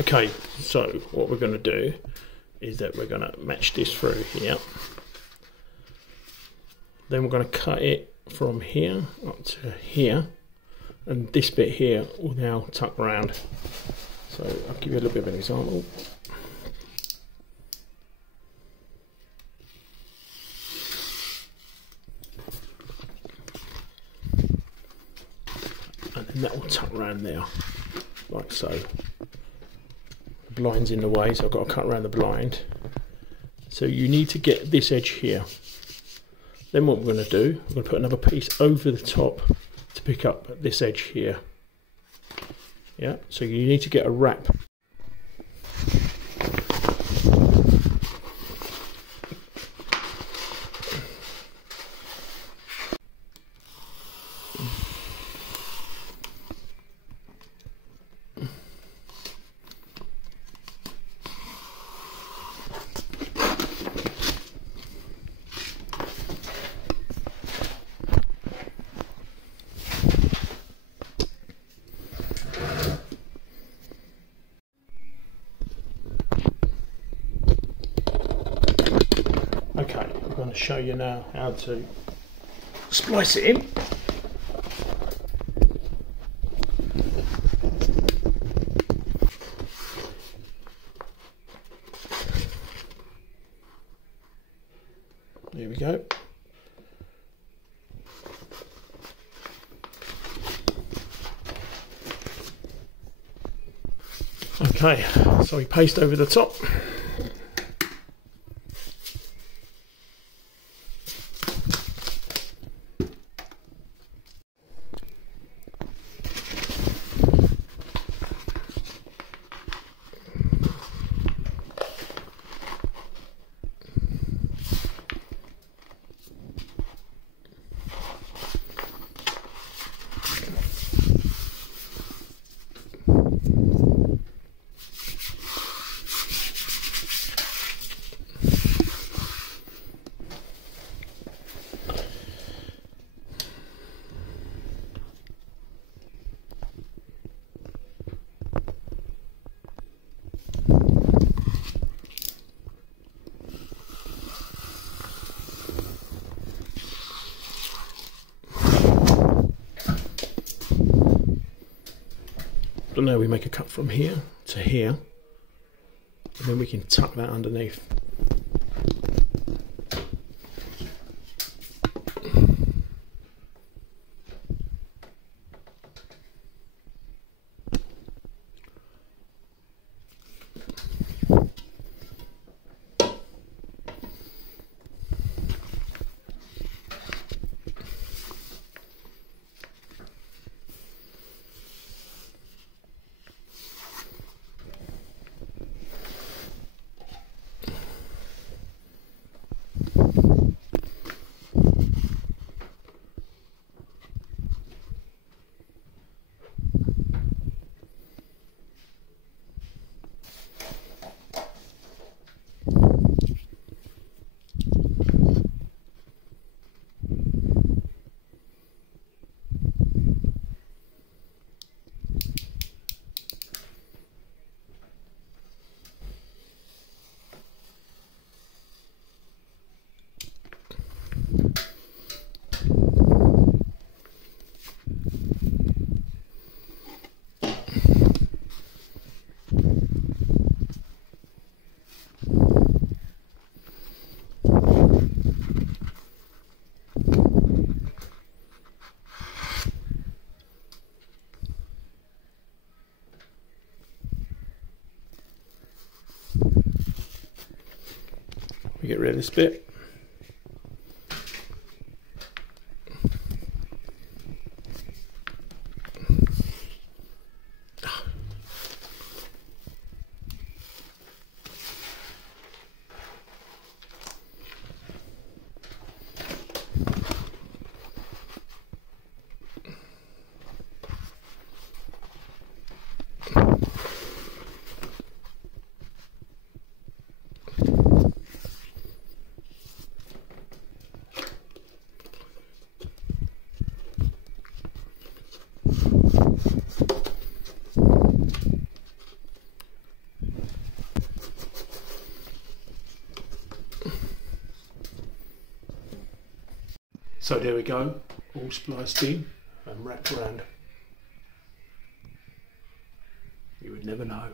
Okay, so what we're going to do is that we're going to match this through here. Then we're going to cut it from here up to here, and this bit here will now tuck round. So I'll give you a little bit of an example. And then that will tuck round there, like so. The blind's in the way, so I've got to cut around the blind. So you need to get this edge here. Then what we're going to do, we're going to put another piece over the top to pick up this edge here. Yeah, so you need to get a wrap. Okay, I'm going to show you now how to splice it in. There we go. Okay, so we paste over the top. So now we make a cut from here to here, and then we can tuck that underneath. We get rid of this bit. So there we go, all spliced in and wrapped around. You would never know.